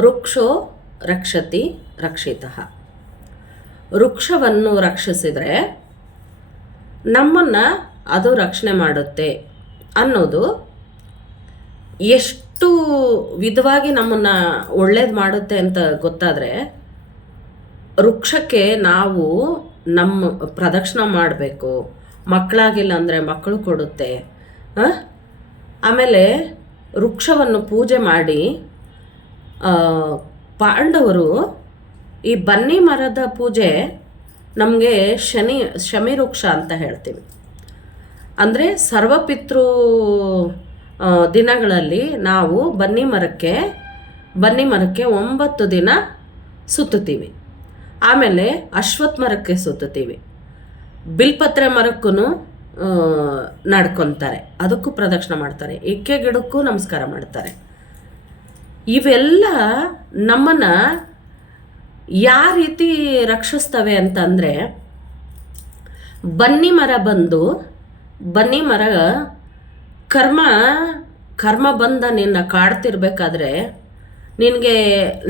ವೃಕ್ಷೋ ರಕ್ಷತಿ ರಕ್ಷಿತಃ. ವೃಕ್ಷವನ್ನು ರಕ್ಷಿಸಿದರೆ ನಮ್ಮನ್ನು ಅದು ರಕ್ಷಣೆ ಮಾಡುತ್ತೆ ಅನ್ನೋದು ಎಷ್ಟು ವಿಧವಾಗಿ ನಮ್ಮನ್ನು ಒಳ್ಳೇದು ಮಾಡುತ್ತೆ ಅಂತ ಗೊತ್ತಾದರೆ, ವೃಕ್ಷಕ್ಕೆ ನಾವು ನಮ್ಮ ಪ್ರದಕ್ಷಿಣೆ ಮಾಡಬೇಕು. ಮಕ್ಕಳಾಗಿಲ್ಲ ಅಂದರೆ ಮಕ್ಕಳು ಕೊಡುತ್ತೆ. ಆಮೇಲೆ ವೃಕ್ಷವನ್ನು ಪೂಜೆ ಮಾಡಿ, ಪಾಂಡವರು ಈ ಬನ್ನಿ ಮರದ ಪೂಜೆ ನಮಗೆ ಶಮಿ ವೃಕ್ಷ ಅಂತ ಹೇಳ್ತೀವಿ. ಅಂದರೆ ಸರ್ವಪಿತೃ ದಿನಗಳಲ್ಲಿ ನಾವು ಬನ್ನಿ ಮರಕ್ಕೆ 9 ದಿನ ಸುತ್ತುತ್ತೀವಿ. ಆಮೇಲೆ ಅಶ್ವತ್ಥ ಮರಕ್ಕೆ ಸುತ್ತುತ್ತೀವಿ. ಬಿಲ್ಪತ್ರೆ ಮರಕ್ಕೂ ನಡ್ಕೊತಾರೆ, ಅದಕ್ಕೂ ಪ್ರದಕ್ಷಿಣೆ ಮಾಡ್ತಾರೆ. ಎಕ್ಕೆ ಗಿಡಕ್ಕೂ ನಮಸ್ಕಾರ ಮಾಡ್ತಾರೆ. ಇವೆಲ್ಲ ನಮ್ಮನ್ನು ಯಾವ ರೀತಿ ರಕ್ಷಿಸ್ತವೆ ಅಂತಂದರೆ, ಬನ್ನಿ ಮರ ಕರ್ಮ ಬಂದ ನಿನ್ನ ಕಾಡ್ತಿರ್ಬೇಕಾದ್ರೆ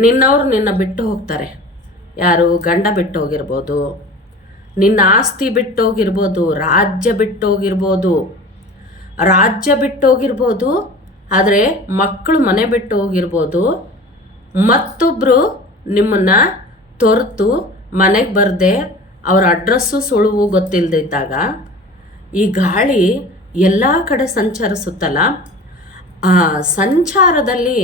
ನಿನ್ನವ್ರು ನಿನ್ನ ಬಿಟ್ಟು ಹೋಗ್ತಾರೆ. ಯಾರು? ಗಂಡ ಬಿಟ್ಟು ಹೋಗಿರ್ಬೋದು, ನಿನ್ನ ಆಸ್ತಿ ಬಿಟ್ಟು ಹೋಗಿರ್ಬೋದು, ರಾಜ್ಯ ಬಿಟ್ಟು ಹೋಗಿರ್ಬೋದು, ಆದರೆ ಮಕ್ಕಳು ಮನೆ ಬಿಟ್ಟು ಹೋಗಿರ್ಬೋದು. ಮತ್ತೊಬ್ಬರು ನಿಮ್ಮನ್ನು ತೊರೆತು ಮನೆಗೆ ಬರದೆ ಅವರ ಅಡ್ರೆಸ್ಸು ಸುಳುವು ಗೊತ್ತಿಲ್ಲದಿದ್ದಾಗ ಈ ಗಾಳಿ ಎಲ್ಲ ಕಡೆ ಸಂಚರಿಸುತ್ತಲ್ಲ, ಆ ಸಂಚಾರದಲ್ಲಿ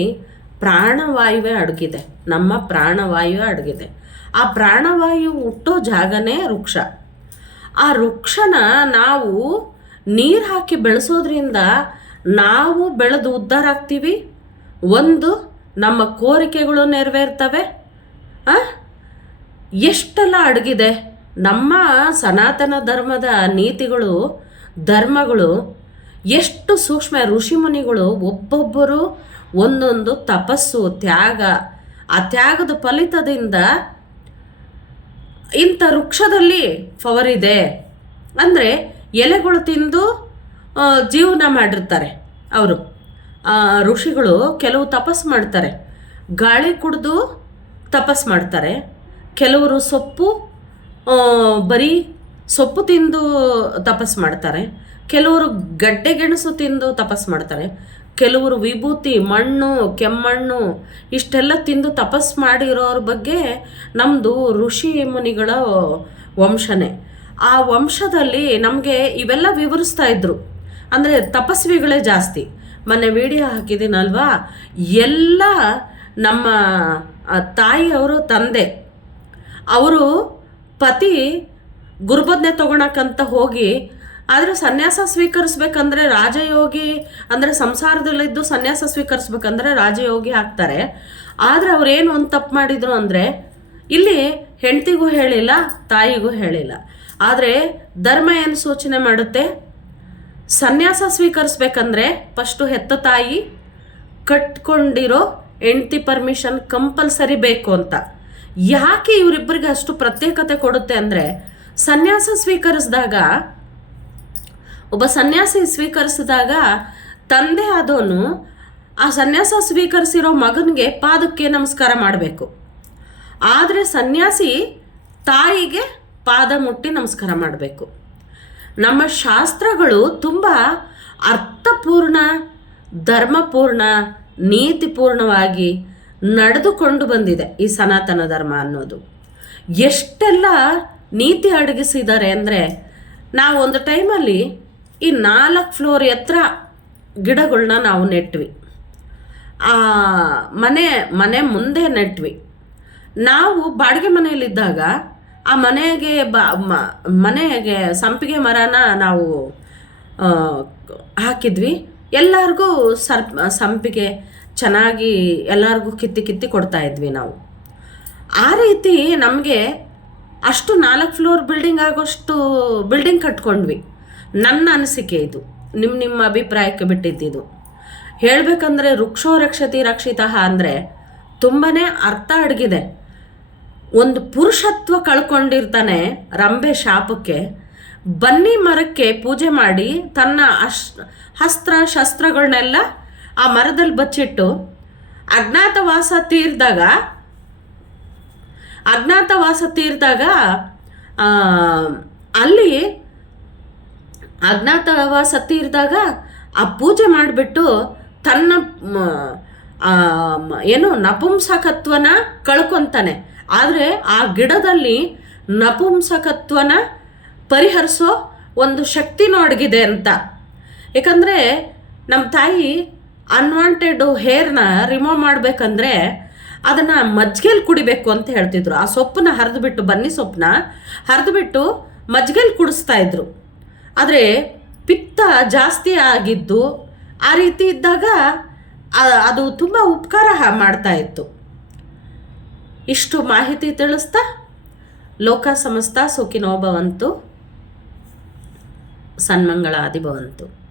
ಪ್ರಾಣವಾಯುವೇ ಅಡಗಿದೆ. ನಮ್ಮ ಪ್ರಾಣವಾಯುವೇ ಅಡಗಿದೆ. ಆ ಪ್ರಾಣವಾಯು ಹುಟ್ಟೋ ಜಾಗನೇ ವೃಕ್ಷ. ಆ ವೃಕ್ಷನ ನಾವು ನೀರು ಹಾಕಿ ಬೆಳೆಸೋದ್ರಿಂದ ನಾವು ಬೆಳೆದು ಉದ್ಧಾರ ಆಗ್ತೀವಿ. ಒಂದು, ನಮ್ಮ ಕೋರಿಕೆಗಳು ನೆರವೇರ್ತವೆ. ಎಷ್ಟೆಲ್ಲ ಅಡಗಿದೆ ನಮ್ಮ ಸನಾತನ ಧರ್ಮದ ನೀತಿಗಳು, ಧರ್ಮಗಳು ಎಷ್ಟು ಸೂಕ್ಷ್ಮ. ಋಷಿಮುನಿಗಳು ಒಬ್ಬೊಬ್ಬರು ಒಂದೊಂದು ತಪಸ್ಸು, ತ್ಯಾಗ, ಆ ತ್ಯಾಗದ ಫಲಿತದಿಂದ ಇಂಥ ವೃಕ್ಷದಲ್ಲಿ ಪವರ್ ಇದೆ ಅಂದರೆ ಎಲೆಗಳು ತಿಂದು ಜೀವನ ಮಾಡಿರ್ತಾರೆ ಅವರು. ಋಷಿಗಳು ಕೆಲವು ತಪಸ್ಸು ಮಾಡ್ತಾರೆ, ಗಾಳಿ ಕುಡಿದು ತಪಸ್ಸು ಮಾಡ್ತಾರೆ. ಕೆಲವರು ಬರೀ ಸೊಪ್ಪು ತಿಂದು ತಪಸ್ಸು ಮಾಡ್ತಾರೆ. ಕೆಲವರು ಗಡ್ಡೆ ಗೆಣಸು ತಿಂದು ತಪಸ್ಸು ಮಾಡ್ತಾರೆ. ಕೆಲವರು ವಿಭೂತಿ, ಮಣ್ಣು, ಕೆಮ್ಮಣ್ಣು ಇಷ್ಟೆಲ್ಲ ತಿಂದು ತಪಸ್ಸು ಮಾಡಿರೋರ ಬಗ್ಗೆ ನಮ್ಮದು ಋಷಿ ಮುನಿಗಳ ವಂಶನೇ. ಆ ವಂಶದಲ್ಲಿ ನಮಗೆ ಇವೆಲ್ಲ ವಿವರಿಸ್ತಾ ಇದ್ರು. ಅಂದರೆ ತಪಸ್ವಿಗಳೇ ಜಾಸ್ತಿ. ಮೊನ್ನೆ ವಿಡಿಯೋ ಹಾಕಿದ್ದೀನಲ್ವಾ, ಎಲ್ಲ ನಮ್ಮ ತಾಯಿಯವರು ತಂದೆ ಅವರು ಪತಿ ಗುರುಬದ್ನೆ ತೊಗೊಳಕ್ಕಂತ ಹೋಗಿ, ಆದರೆ ಸನ್ಯಾಸ ಸ್ವೀಕರಿಸ್ಬೇಕಂದ್ರೆ ರಾಜಯೋಗಿ, ಅಂದರೆ ಸಂಸಾರದಲ್ಲಿದ್ದು ಸನ್ಯಾಸ ಸ್ವೀಕರಿಸ್ಬೇಕಂದ್ರೆ ರಾಜಯೋಗಿ ಆಗ್ತಾರೆ. ಆದರೆ ಅವ್ರೇನು ಒಂದು ತಪ್ಪು ಮಾಡಿದರು ಅಂದರೆ, ಇಲ್ಲಿ ಹೆಂಡತಿಗೂ ಹೇಳಿಲ್ಲ, ತಾಯಿಗೂ ಹೇಳಿಲ್ಲ. ಆದರೆ ಧರ್ಮ ಏನು ಸೂಚನೆ ಮಾಡುತ್ತೆ? ಸನ್ಯಾಸ ಸ್ವೀಕರಿಸ್ಬೇಕಂದ್ರೆ ಫಸ್ಟು ಹೆತ್ತ ತಾಯಿ, ಕಟ್ಕೊಂಡಿರೋ ಹೆಂಡತಿ ಪರ್ಮಿಷನ್ ಕಂಪಲ್ಸರಿ ಬೇಕು ಅಂತ. ಯಾಕೆ ಇವರಿಬ್ಬರಿಗೆ ಅಷ್ಟು ಪ್ರತ್ಯೇಕತೆ ಕೊಡುತ್ತೆ ಅಂದರೆ, ಒಬ್ಬ ಸನ್ಯಾಸಿ ಸ್ವೀಕರಿಸಿದಾಗ ತಂದೆ ಆದವನು ಆ ಸನ್ಯಾಸ ಸ್ವೀಕರಿಸಿರೋ ಮಗನಿಗೆ ಪಾದಕ್ಕೆ ನಮಸ್ಕಾರ ಮಾಡಬೇಕು. ಆದರೆ ಸನ್ಯಾಸಿ ತಾಯಿಗೆ ಪಾದ ಮುಟ್ಟಿ ನಮಸ್ಕಾರ ಮಾಡಬೇಕು. ನಮ್ಮ ಶಾಸ್ತ್ರಗಳು ತುಂಬ ಅರ್ಥಪೂರ್ಣ, ಧರ್ಮಪೂರ್ಣ, ನೀತಿಪೂರ್ಣವಾಗಿ ನಡೆದುಕೊಂಡು ಬಂದಿದೆ ಈ ಸನಾತನ ಧರ್ಮ ಅನ್ನೋದು. ಎಷ್ಟೆಲ್ಲ ನೀತಿ ಅಡಗಿಸಿದ್ದಾರೆ ಅಂದರೆ, ನಾವು ಒಂದು ಟೈಮಲ್ಲಿ ಈ 4 ಫ್ಲೋರ್ ಎತ್ತರ ಗಿಡಗಳನ್ನ ನಾವು ನೆಟ್ವಿ. ಆ ಮನೆ ಮುಂದೆ ನೆಟ್ವಿ. ನಾವು ಬಾಡಿಗೆ ಮನೆಯಲ್ಲಿದ್ದಾಗ ಆ ಮನೆಗೆ ಸಂಪಿಗೆ ಮರನ ನಾವು ಹಾಕಿದ್ವಿ. ಎಲ್ಲರಿಗೂ ಸಂಪಿಗೆ ಚೆನ್ನಾಗಿ ಎಲ್ಲರಿಗೂ ಕಿತ್ತಿ ಕೊಡ್ತಾ ಇದ್ವಿ ನಾವು. ಆ ರೀತಿ ನಮಗೆ ಅಷ್ಟು 4 ಫ್ಲೋರ್ ಬಿಲ್ಡಿಂಗ್ ಆಗೋಷ್ಟು ಬಿಲ್ಡಿಂಗ್ ಕಟ್ಕೊಂಡ್ವಿ. ನನ್ನ ಅನಿಸಿಕೆ ಇದು, ನಿಮ್ಮ ಅಭಿಪ್ರಾಯಕ್ಕೆ ಬಿಟ್ಟಿದ್ದಿದ್ದು. ಹೇಳಬೇಕಂದ್ರೆ ವೃಕ್ಷೋ ರಕ್ಷತಿ ರಕ್ಷಿತಃ ಅಂದರೆ ತುಂಬಾ ಅರ್ಥ ಅಡಗಿದೆ. ಒಂದು ಪುರುಷತ್ವ ಕಳ್ಕೊಂಡಿರ್ತಾನೆ ರಂಬೆ ಶಾಪಕ್ಕೆ. ಬನ್ನಿ ಮರಕ್ಕೆ ಪೂಜೆ ಮಾಡಿ ತನ್ನ ಶಸ್ತ್ರಗಳನ್ನೆಲ್ಲ ಆ ಮರದಲ್ಲಿ ಬಚ್ಚಿಟ್ಟು ಅಜ್ಞಾತವಾಸ ತೀರಿದಾಗ ಅಲ್ಲಿ ಅಜ್ಞಾತವಾಸ ತೀರಿದಾಗ ಆ ಪೂಜೆ ಮಾಡಿಬಿಟ್ಟು ತನ್ನ ಏನು ನಪುಂಸಕತ್ವನ ಕಳ್ಕೊತಾನೆ. ಆದರೆ ಆ ಗಿಡದಲ್ಲಿ ನಪುಂಸಕತ್ವನ ಪರಿಹರಿಸೋ ಒಂದು ಶಕ್ತಿನೂ ಅಡಗಿದೆ ಅಂತ. ಯಾಕಂದರೆ ನಮ್ಮ ತಾಯಿ ಅನ್ವಾಂಟೆಡ್ ಹೇರ್ನ ರಿಮೂವ್ ಮಾಡಬೇಕಂದ್ರೆ ಅದನ್ನು ಮಜ್ಜಿಗೆಯಲ್ಲಿ ಕುಡಿಬೇಕು ಅಂತ ಹೇಳ್ತಿದ್ರು. ಆ ಸೊಪ್ಪನ್ನ ಹರಿದುಬಿಟ್ಟು, ಬನ್ನಿ ಸೊಪ್ಪನ್ನ ಹರಿದುಬಿಟ್ಟು ಮಜ್ಜಿಗೆಯಲ್ಲಿ ಕುಡಿಸ್ತಾಯಿದ್ರು. ಆದರೆ ಪಿತ್ತ ಜಾಸ್ತಿ ಆಗಿದ್ದು ಆ ರೀತಿ ಇದ್ದಾಗ ಅದು ತುಂಬ ಉಪಕಾರ ಮಾಡ್ತಾಯಿತ್ತು. ಇಷ್ಟು ಮಾಹಿತಿ ತಿಳಿಸ್ತಾ ಲೋಕ ಸಮಸ್ತ ಸುಖಿನೋ ಭವಂತು, ಸನ್ಮಂಗಳಾದಿ ಭವಂತು.